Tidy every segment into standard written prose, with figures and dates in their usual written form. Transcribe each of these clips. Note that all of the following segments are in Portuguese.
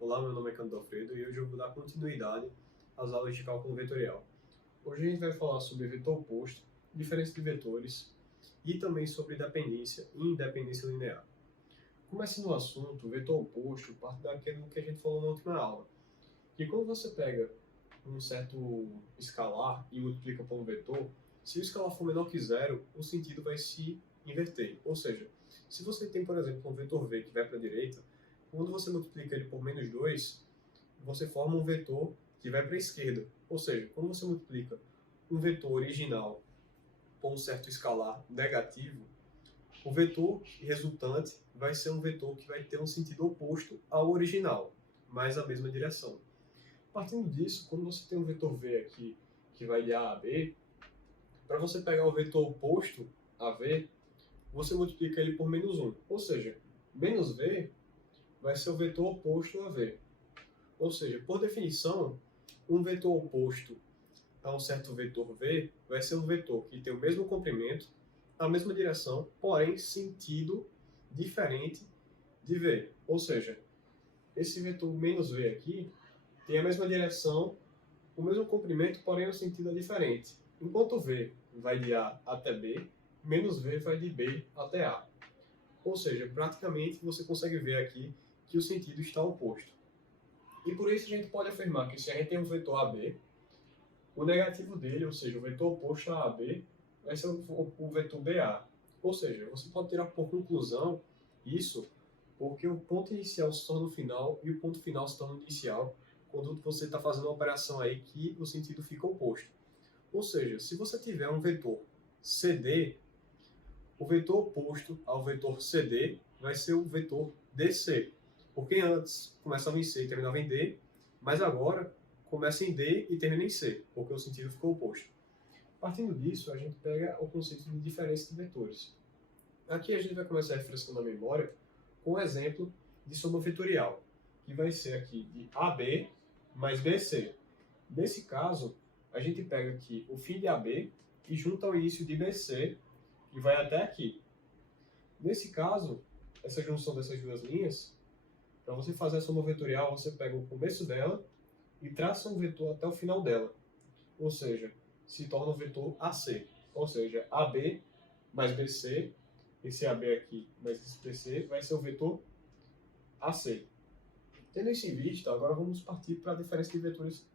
Olá, meu nome é Canto Alfredo e hoje eu vou dar continuidade às aulas de cálculo vetorial. Hoje a gente vai falar sobre vetor oposto, diferença de vetores e também sobre dependência e independência linear. Começando no assunto, o vetor oposto parte daquilo que a gente falou na última aula, que quando você pega um certo escalar e multiplica por um vetor, se o escalar for menor que zero, o sentido vai se inverter. Ou seja, se você tem, por exemplo, um vetor v que vai para a direita, quando você multiplica ele por menos 2, você forma um vetor que vai para a esquerda. Ou seja, quando você multiplica um vetor original por um certo escalar negativo, o vetor resultante vai ser um vetor que vai ter um sentido oposto ao original, mas a mesma direção. Partindo disso, quando você tem um vetor v aqui que vai de A a B, para você pegar o vetor oposto a v, você multiplica ele por menos 1. Ou seja, menos v vai ser o vetor oposto a v. Ou seja, por definição, um vetor oposto a um certo vetor v vai ser um vetor que tem o mesmo comprimento, a mesma direção, porém sentido diferente de v. Ou seja, esse vetor menos v aqui tem a mesma direção, o mesmo comprimento, porém o sentido é diferente. Enquanto v vai de A até B, menos v vai de B até A. Ou seja, praticamente você consegue ver aqui que o sentido está oposto. E por isso a gente pode afirmar que se a gente tem um vetor AB, o negativo dele, ou seja, o vetor oposto a AB, vai ser o vetor BA. Ou seja, você pode tirar por conclusão isso porque o ponto inicial se torna o final e o ponto final se torna o inicial quando você está fazendo uma operação aí que o sentido fica oposto. Ou seja, se você tiver um vetor CD, o vetor oposto ao vetor CD vai ser o vetor DC. Porque antes começava em C e terminava em D, mas agora começa em D e termina em C, porque o sentido ficou oposto. Partindo disso, a gente pega o conceito de diferença de vetores. Aqui a gente vai começar refrescando a memória com um exemplo de soma vetorial, que vai ser aqui de AB mais BC. Nesse caso, a gente pega aqui o fim de AB e junta o início de BC e vai até aqui. Nesse caso, essa junção dessas duas linhas, para você fazer a soma vetorial, você pega o começo dela e traça um vetor até o final dela. Ou seja, se torna um vetor AC. Ou seja, AB mais BC, esse AB aqui mais esse BC, vai ser o vetor AC. Tendo isso em vista, agora vamos partir para a diferença de vetores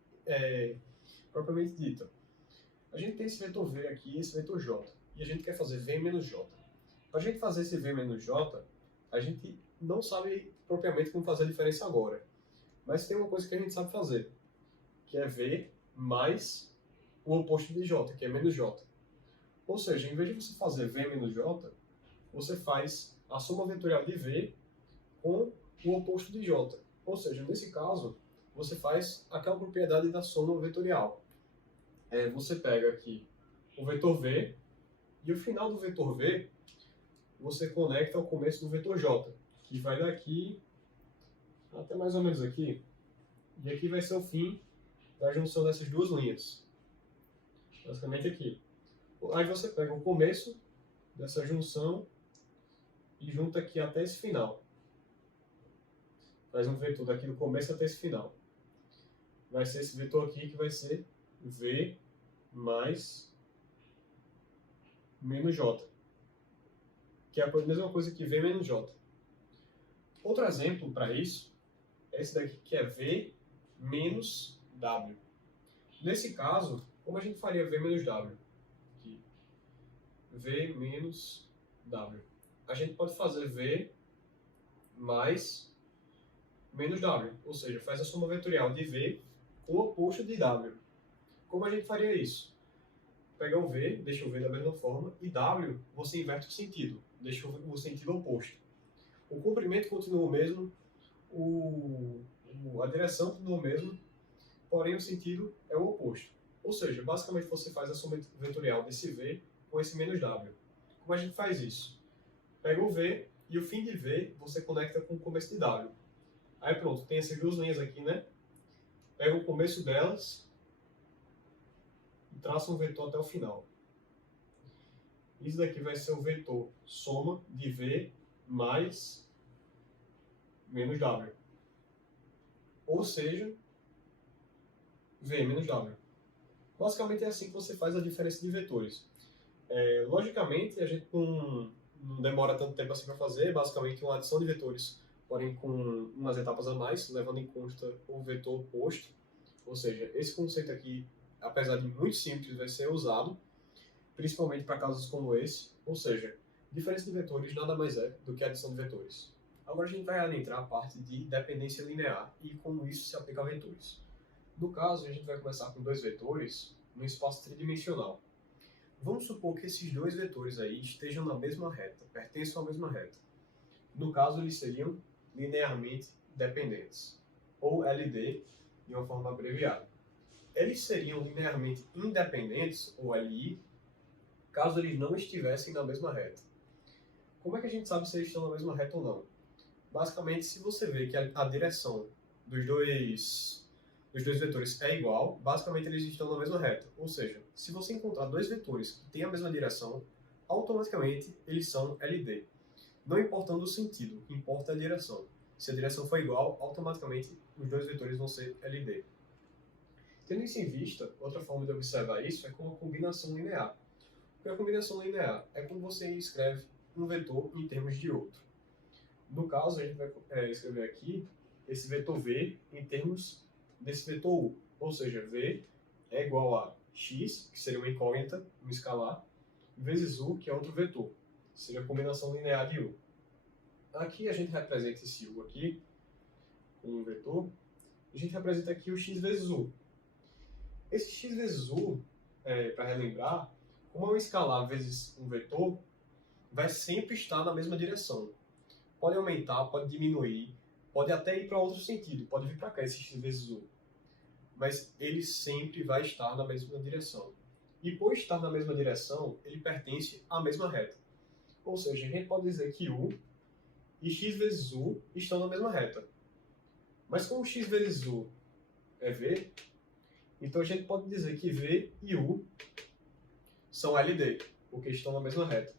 propriamente dita. A gente tem esse vetor V aqui e esse vetor J. E a gente quer fazer V menos J. Para a gente fazer esse V menos J, a gente não sabe propriamente como fazer a diferença agora. Mas tem uma coisa que a gente sabe fazer, que é V mais o oposto de J, que é menos J. Ou seja, em vez de você fazer V menos J, você faz a soma vetorial de V com o oposto de J. Ou seja, nesse caso, você faz aquela propriedade da soma vetorial. Você pega aqui o vetor V e o final do vetor V você conecta ao começo do vetor J, que vai daqui até mais ou menos aqui. E aqui vai ser o fim da junção dessas duas linhas. Basicamente aqui. Aí você pega o começo dessa junção e junta aqui até esse final. Faz um vetor daqui do começo até esse final. Vai ser esse vetor aqui que vai ser V mais menos J, que é a mesma coisa que V menos J. Outro exemplo para isso é esse daqui, que é V menos W. Nesse caso, como a gente faria V menos W? Aqui. V menos W. A gente pode fazer V mais menos W, ou seja, faz a soma vetorial de V com o oposto de W. Como a gente faria isso? Pega o V, deixa o V da mesma forma, e W você inverte o sentido, deixa o sentido oposto. O comprimento continua o mesmo, a direção continua o mesmo, porém o sentido é o oposto. Ou seja, basicamente você faz a soma vetorial desse V com esse menos W. Como a gente faz isso? Pega o V e o fim de V você conecta com o começo de W. Aí pronto, tem essas duas linhas aqui, né? Pega o começo delas e traça um vetor até o final. Isso daqui vai ser o vetor soma de V mais menos W. ou seja, V menos W. Basicamente é assim que você faz a diferença de vetores. Logicamente, a gente não demora tanto tempo assim para fazer, basicamente uma adição de vetores, porém com umas etapas a mais, levando em conta o vetor oposto. Ou seja, esse conceito aqui, apesar de muito simples, vai ser usado, principalmente para casos como esse, ou seja, diferença de vetores nada mais é do que adição de vetores. Agora a gente vai adentrar a parte de dependência linear e como isso se aplica a vetores. No caso, a gente vai começar com dois vetores no espaço tridimensional. Vamos supor que esses dois vetores aí estejam na mesma reta, pertençam à mesma reta. No caso, eles seriam linearmente dependentes, ou LD, de uma forma abreviada. Eles seriam linearmente independentes, ou LI, caso eles não estivessem na mesma reta. Como é que a gente sabe se eles estão na mesma reta ou não? Basicamente, se você vê que a direção dos dois vetores é igual, basicamente eles estão na mesma reta. Ou seja, se você encontrar dois vetores que têm a mesma direção, automaticamente eles são LD. Não importando o sentido, o que importa é a direção. Se a direção for igual, automaticamente os dois vetores vão ser LD. Tendo isso em vista, outra forma de observar isso é com a combinação linear. Porque a combinação linear é quando você escreve um vetor em termos de outro. No caso, a gente vai escrever aqui esse vetor V em termos desse vetor U. Ou seja, V é igual a x, que seria uma incógnita, um escalar, vezes U, que é outro vetor. Seria a combinação linear de U. Aqui a gente representa esse U aqui com um vetor. A gente representa aqui o x vezes U. Esse x vezes U, para relembrar, como é um escalar vezes um vetor, vai sempre estar na mesma direção. Pode aumentar, pode diminuir, pode até ir para outro sentido, pode vir para cá esse x vezes U. Mas ele sempre vai estar na mesma direção. E por estar na mesma direção, ele pertence à mesma reta. Ou seja, a gente pode dizer que U e x vezes U estão na mesma reta. Mas como x vezes U é V, então a gente pode dizer que V e U são LD, porque estão na mesma reta.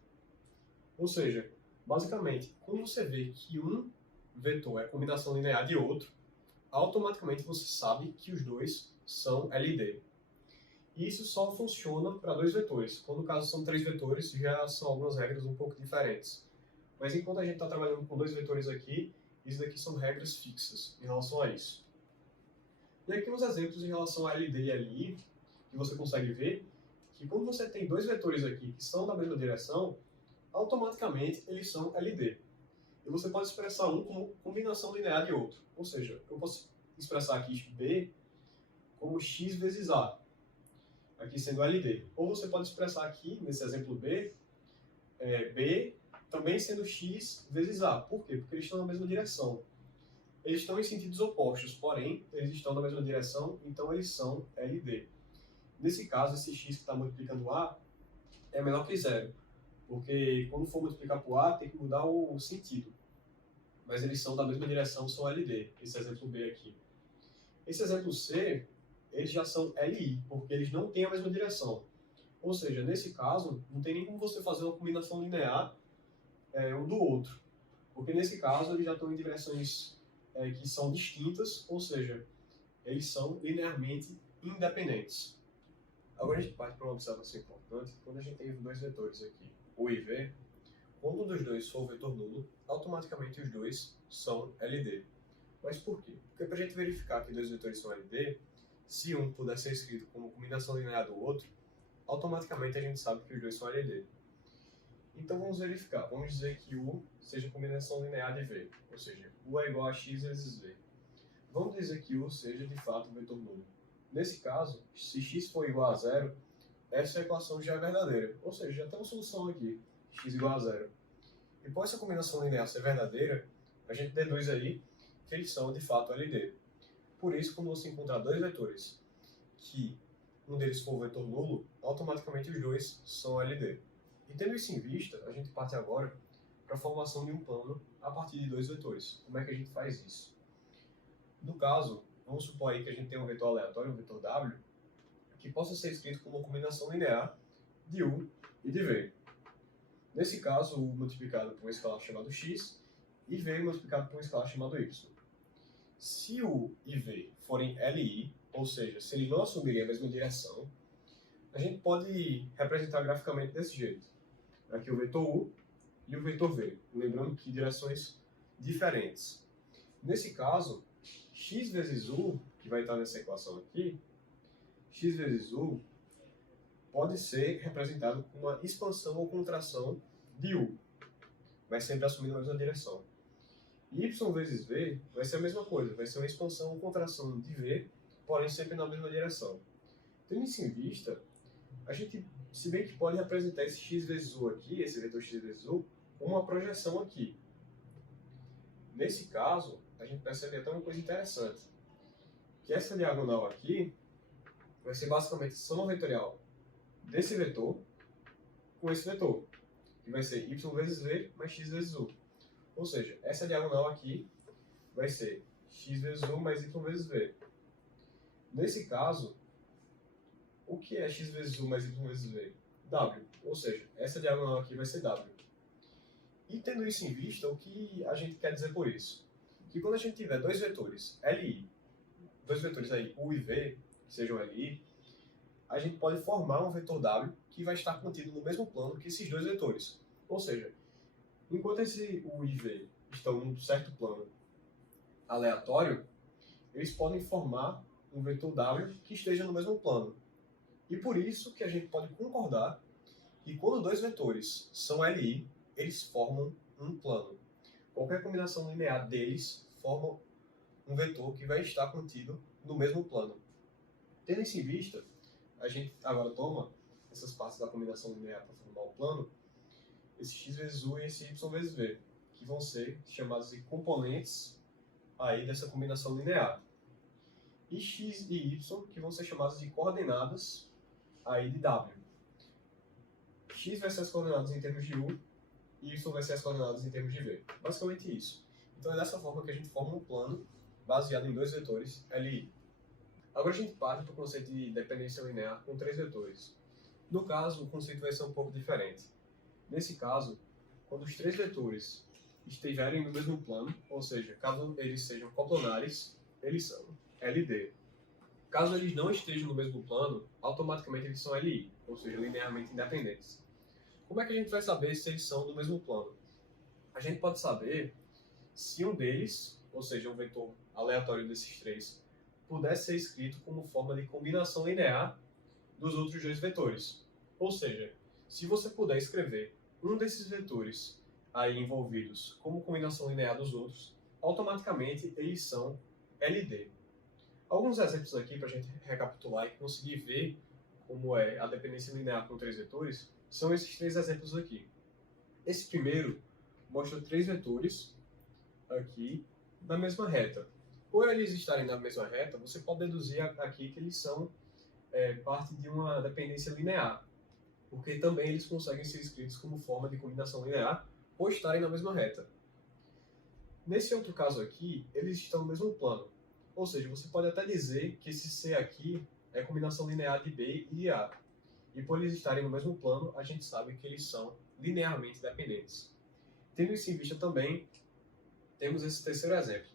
Ou seja, basicamente, quando você vê que um vetor é combinação linear de outro, automaticamente você sabe que os dois são LD. E isso só funciona para dois vetores. Quando no caso são três vetores, já são algumas regras um pouco diferentes. Mas enquanto a gente está trabalhando com dois vetores aqui, isso daqui são regras fixas em relação a isso. E aqui uns exemplos em relação a LD e LI, que você consegue ver que quando você tem dois vetores aqui que são da mesma direção, automaticamente eles são LD. E você pode expressar um como combinação linear de outro. Ou seja, eu posso expressar aqui B como x vezes A, aqui sendo LD. Ou você pode expressar aqui, nesse exemplo B, B também sendo x vezes A. Por quê? Porque eles estão na mesma direção. Eles estão em sentidos opostos, porém, eles estão na mesma direção, então eles são LD. Nesse caso, esse x que está multiplicando A é menor que zero, porque quando for multiplicar por A, tem que mudar o sentido. Mas eles são da mesma direção, são LD, esse exemplo B aqui. Esse exemplo C, eles já são LI, porque eles não têm a mesma direção. Ou seja, nesse caso, não tem nem como você fazer uma combinação linear um do outro. Porque nesse caso, eles já estão em direções que são distintas, ou seja, eles são linearmente independentes. Agora a gente parte para uma observação importante. Quando a gente tem dois vetores aqui, U e V, quando um dos dois for o vetor nulo, automaticamente os dois são LD. Mas por quê? Porque para a gente verificar que dois vetores são LD, se um puder ser escrito como combinação linear do outro, automaticamente a gente sabe que os dois são LD. Então vamos verificar. Vamos dizer que U seja combinação linear de V, ou seja, U é igual a x vezes V. Vamos dizer que U seja de fato um vetor nulo. Nesse caso, se x for igual a zero, essa equação já é verdadeira, ou seja, já tem uma solução aqui, x igual a zero. E por essa combinação linear ser verdadeira, a gente deduz aí que eles são de fato LD. Por isso, quando você encontrar dois vetores que um deles for um vetor nulo, automaticamente os dois são LD. E tendo isso em vista, a gente parte agora para a formação de um plano a partir de dois vetores. Como é que a gente faz isso? No caso, vamos supor aí que a gente tem um vetor aleatório, um vetor W, que possa ser escrito como uma combinação linear de U e de V. Nesse caso, U multiplicado por um escalar chamado x e V multiplicado por um escalar chamado y. Se U e V forem LI, ou seja, se eles não assumirem a mesma direção, a gente pode representar graficamente desse jeito. Aqui o vetor U e o vetor V, lembrando que direções diferentes. Nesse caso, x vezes U, que vai estar nessa equação aqui, x vezes U pode ser representado com uma expansão ou contração de U. Vai sempre assumir a mesma direção. Y vezes V vai ser a mesma coisa, vai ser uma expansão ou contração de V, porém sempre na mesma direção. Tendo isso em vista, a gente, se bem que pode representar esse x vezes U aqui, esse vetor x vezes U, com uma projeção aqui. Nesse caso, a gente percebe até uma coisa interessante, que essa diagonal aqui vai ser basicamente a soma vetorial desse vetor com esse vetor, que vai ser y vezes v mais x vezes u. Ou seja, essa diagonal aqui vai ser x vezes u mais y vezes v. Nesse caso, o que é x vezes u mais y vezes v? W. Ou seja, essa diagonal aqui vai ser w. E tendo isso em vista, o que a gente quer dizer por isso? Que quando a gente tiver dois vetores LI, dois vetores aí, U e V, que sejam LI, a gente pode formar um vetor W que vai estar contido no mesmo plano que esses dois vetores. Ou seja, enquanto esse U e V estão num certo plano aleatório, eles podem formar um vetor W que esteja no mesmo plano. E por isso que a gente pode concordar que quando dois vetores são LI, eles formam um plano. Qualquer combinação linear deles forma um vetor que vai estar contido no mesmo plano. Tendo isso em vista, a gente agora toma essas partes da combinação linear para formar o plano, esse x vezes u e esse y vezes v, que vão ser chamados de componentes aí dessa combinação linear. E x e y, que vão ser chamados de coordenadas aí de w. X vai ser as coordenadas em termos de u, e y vai ser as coordenadas em termos de v. Basicamente isso. Então é dessa forma que a gente forma um plano baseado em dois vetores LI. Agora a gente parte para o conceito de dependência linear com três vetores. No caso, o conceito vai ser um pouco diferente. Nesse caso, quando os três vetores estiverem no mesmo plano, ou seja, caso eles sejam coplanares, eles são LD. Caso eles não estejam no mesmo plano, automaticamente eles são LI, ou seja, linearmente independentes. Como é que a gente vai saber se eles são do mesmo plano? A gente pode saber se um deles, ou seja, um vetor aleatório desses três, puder ser escrito como forma de combinação linear dos outros dois vetores. Ou seja, se você puder escrever um desses vetores aí envolvidos como combinação linear dos outros, automaticamente eles são LD. Alguns exemplos aqui para a gente recapitular e conseguir ver como é a dependência linear com três vetores são esses três exemplos aqui. Esse primeiro mostra três vetores aqui na mesma reta. Por eles estarem na mesma reta, você pode deduzir aqui que eles são parte de uma dependência linear, porque também eles conseguem ser escritos como forma de combinação linear por estarem na mesma reta. Nesse outro caso aqui, eles estão no mesmo plano, ou seja, você pode até dizer que esse C aqui é combinação linear de B e de A, e por eles estarem no mesmo plano, a gente sabe que eles são linearmente dependentes. Tendo isso em vista também, temos esse terceiro exemplo,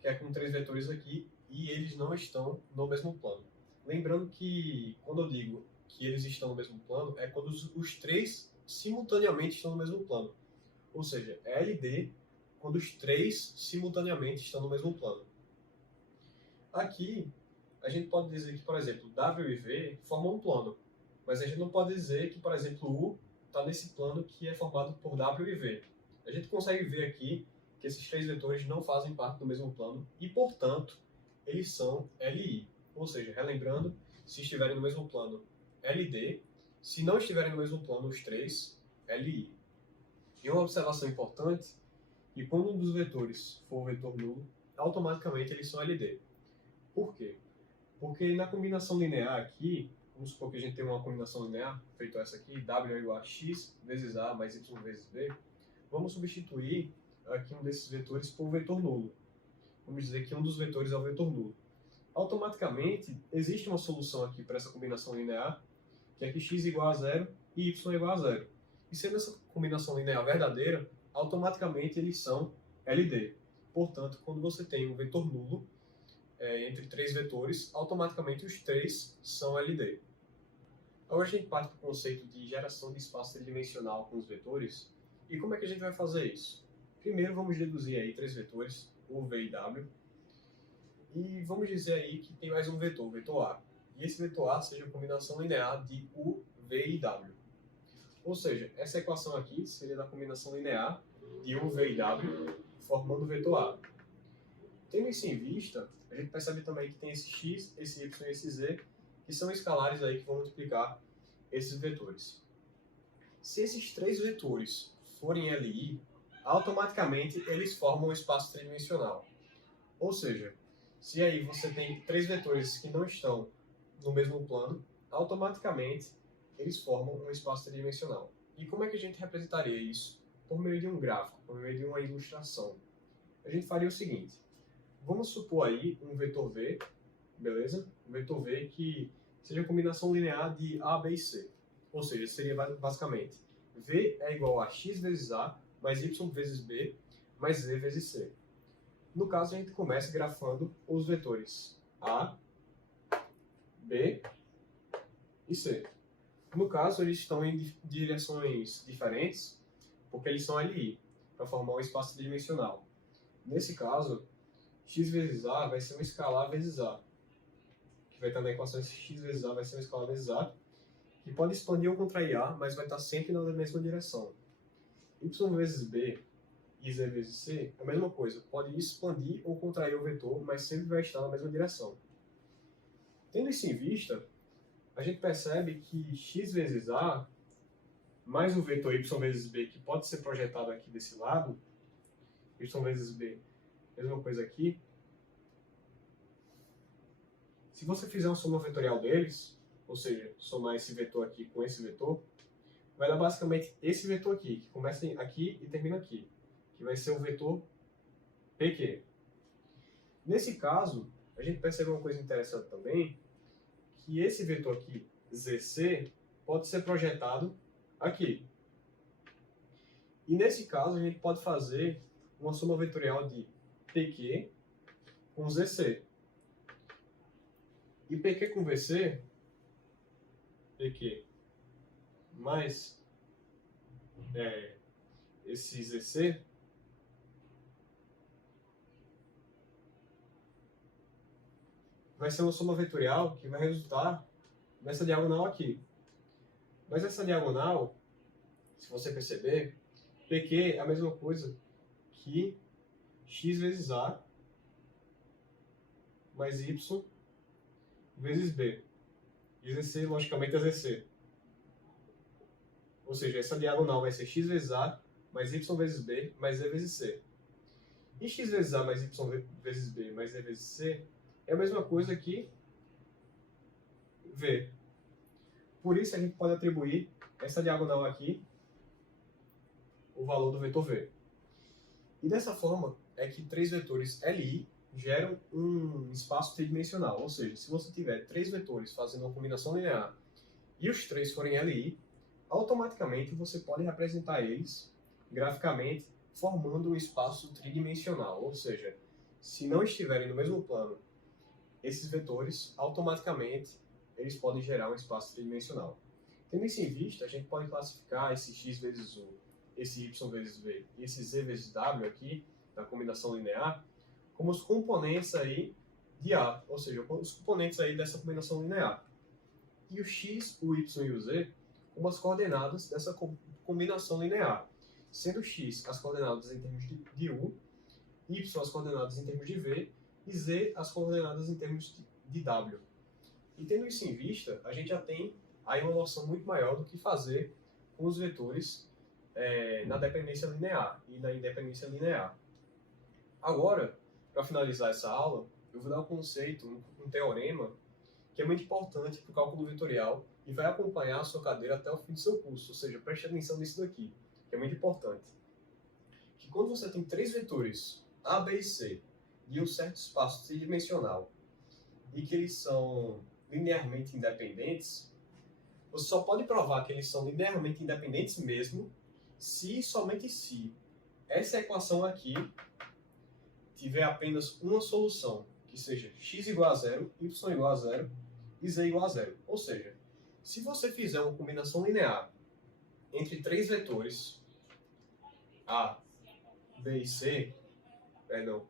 que é com três vetores aqui, e eles não estão no mesmo plano. Lembrando que, quando eu digo que eles estão no mesmo plano, é quando os três simultaneamente estão no mesmo plano. Ou seja, é LD quando os três simultaneamente estão no mesmo plano. Aqui, a gente pode dizer que, por exemplo, W e V formam um plano, mas a gente não pode dizer que, por exemplo, U está nesse plano que é formado por W e V. A gente consegue ver aqui que esses três vetores não fazem parte do mesmo plano e, portanto, eles são LI. Ou seja, relembrando, se estiverem no mesmo plano, LD, se não estiverem no mesmo plano os três, LI. E uma observação importante, que quando um dos vetores for o vetor nulo, automaticamente eles são LD. Por quê? Porque na combinação linear aqui, vamos supor que a gente tem uma combinação linear, feito essa aqui, W é igual a x vezes A mais y vezes B, vamos substituir aqui um desses vetores por vetor nulo. Vamos dizer que um dos vetores é o vetor nulo. Automaticamente, existe uma solução aqui para essa combinação linear, que é que x igual a zero e y igual a zero. E sendo essa combinação linear verdadeira, automaticamente eles são LD. Portanto, quando você tem um vetor nulo entre três vetores, automaticamente os três são LD. Agora a gente parte para o conceito de geração de espaço tridimensional com os vetores. E como é que a gente vai fazer isso? Primeiro vamos deduzir aí três vetores, U, V e W. E vamos dizer aí que tem mais um vetor, o vetor A. E esse vetor A seja a combinação linear de U, V e W. Ou seja, essa equação aqui seria da combinação linear de U, V e W, formando o vetor A. Tendo isso em vista, a gente percebe também que tem esse x, esse y e esse z, que são escalares aí que vão multiplicar esses vetores. Se esses três vetores forem LI, automaticamente eles formam um espaço tridimensional. Ou seja, se aí você tem três vetores que não estão no mesmo plano, automaticamente eles formam um espaço tridimensional. E como é que a gente representaria isso? Por meio de um gráfico, por meio de uma ilustração. A gente faria o seguinte: vamos supor aí um vetor V, beleza? Um vetor V que seja a combinação linear de A, B e C. Ou seja, seria basicamente V é igual a x vezes A, mais y vezes B, mais z vezes C. No caso, a gente começa grafando os vetores A, B e C. No caso, eles estão em direções diferentes, porque eles são LI, para formar um espaço tridimensional. Nesse caso, x vezes A vai ser um escalar vezes A, que vai estar na equação x vezes A vai ser um escalar vezes A, que pode expandir ou contrair A, mas vai estar sempre na mesma direção. Y vezes B e Z vezes C é a mesma coisa, pode expandir ou contrair o vetor, mas sempre vai estar na mesma direção. Tendo isso em vista, a gente percebe que x vezes A, mais o vetor y vezes B, que pode ser projetado aqui desse lado, y vezes B, mesma coisa aqui. Se você fizer uma soma vetorial deles, ou seja, somar esse vetor aqui com esse vetor, vai dar basicamente esse vetor aqui, que começa aqui e termina aqui, que vai ser o vetor PQ. Nesse caso, a gente percebe uma coisa interessante também, que esse vetor aqui, ZC, pode ser projetado aqui. E nesse caso, a gente pode fazer uma soma vetorial de PQ com ZC. E PQ com VC, PQ mais esse ZC, vai ser uma soma vetorial que vai resultar nessa diagonal aqui. Mas essa diagonal, se você perceber, PQ é a mesma coisa que x vezes A mais y vezes B. E ZC, logicamente, é ZC. Ou seja, essa diagonal vai ser x vezes A mais y vezes B mais z vezes C. E x vezes A mais y vezes B mais z vezes C é a mesma coisa que V. Por isso, a gente pode atribuir essa diagonal aqui o valor do vetor V. E dessa forma é que três vetores LI geram um espaço tridimensional. Ou seja, se você tiver três vetores fazendo uma combinação linear e os três forem LI, automaticamente você pode representar eles graficamente formando um espaço tridimensional. Ou seja, se não estiverem no mesmo plano, esses vetores, automaticamente, eles podem gerar um espaço tridimensional. Tendo isso em vista, a gente pode classificar esse x vezes u, esse y vezes v e esse z vezes w aqui, da combinação linear, como os componentes aí de A, ou seja, os componentes aí dessa combinação linear. E o x, o y e o z como as coordenadas dessa combinação linear, sendo x as coordenadas em termos de u, y as coordenadas em termos de v e z as coordenadas em termos de w. E tendo isso em vista, a gente já tem aí uma noção muito maior do que fazer com os vetores na dependência linear e na independência linear. Agora, para finalizar essa aula, eu vou dar um conceito, um teorema, que é muito importante para o cálculo vetorial e vai acompanhar a sua cadeira até o fim do seu curso, ou seja, preste atenção nisso daqui, que é muito importante. Que quando você tem três vetores, A, B e C, de um certo espaço tridimensional, e que eles são linearmente independentes, você só pode provar que eles são linearmente independentes mesmo, se e somente se essa equação aqui tiver apenas uma solução, que seja x igual a zero, y igual a zero e z igual a zero. Ou seja, se você fizer uma combinação linear entre três vetores, A, B e C, perdão,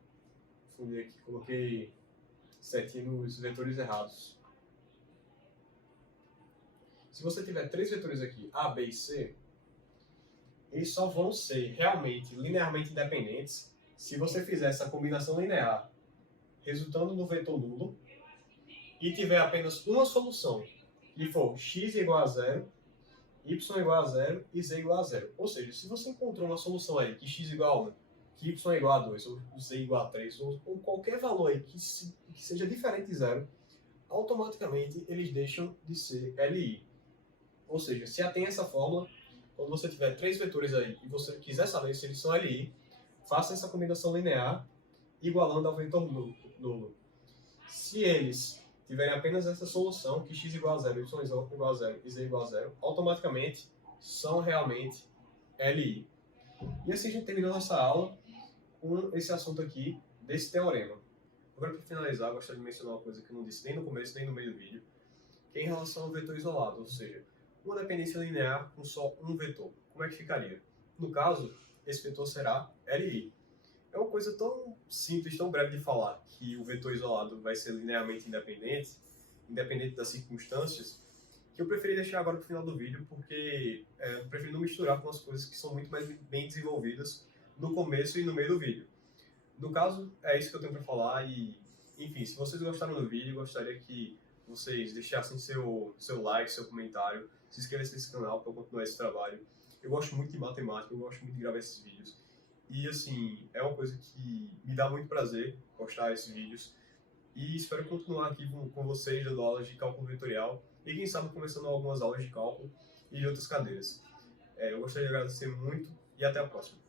fundi aqui, coloquei setinho nos vetores errados. Se você tiver três vetores aqui, A, B e C, eles só vão ser realmente linearmente independentes se você fizer essa combinação linear resultando no vetor nulo e tiver apenas uma solução, que for x igual a zero, y igual a zero e z igual a zero. Ou seja, se você encontrou uma solução aí que x igual a 1, que y igual a 2, ou z igual a 3, ou qualquer valor aí que seja diferente de zero, automaticamente eles deixam de ser LI. Ou seja, se atém essa fórmula, quando você tiver três vetores aí e você quiser saber se eles são LI, faça essa combinação linear igualando ao vetor nulo. Se eles tiverem apenas essa solução, que x igual a zero, y igual a zero e z igual a zero, automaticamente são realmente LI. E assim a gente terminou nossa aula com esse assunto aqui desse teorema. Agora, para finalizar, eu gostaria de mencionar uma coisa que eu não disse nem no começo nem no meio do vídeo, que é em relação ao vetor isolado, ou seja, uma dependência linear com só um vetor. Como é que ficaria? No caso, esse vetor será LI. É uma coisa tão simples, tão breve de falar, que o vetor isolado vai ser linearmente independente, independente das circunstâncias, que eu preferi deixar agora para o final do vídeo, porque eu prefiro não misturar com as coisas que são muito mais bem desenvolvidas no começo e no meio do vídeo. No caso, é isso que eu tenho para falar e, enfim, se vocês gostaram do vídeo, eu gostaria que vocês deixassem seu like, seu comentário, se inscrevessem nesse canal para eu continuar esse trabalho. Eu gosto muito de matemática, eu gosto muito de gravar esses vídeos. E, assim, é uma coisa que me dá muito prazer postar esses vídeos. E espero continuar aqui com vocês, dando aulas de cálculo vetorial. E, quem sabe, começando algumas aulas de cálculo e de outras cadeiras. Eu gostaria de agradecer muito e até a próxima.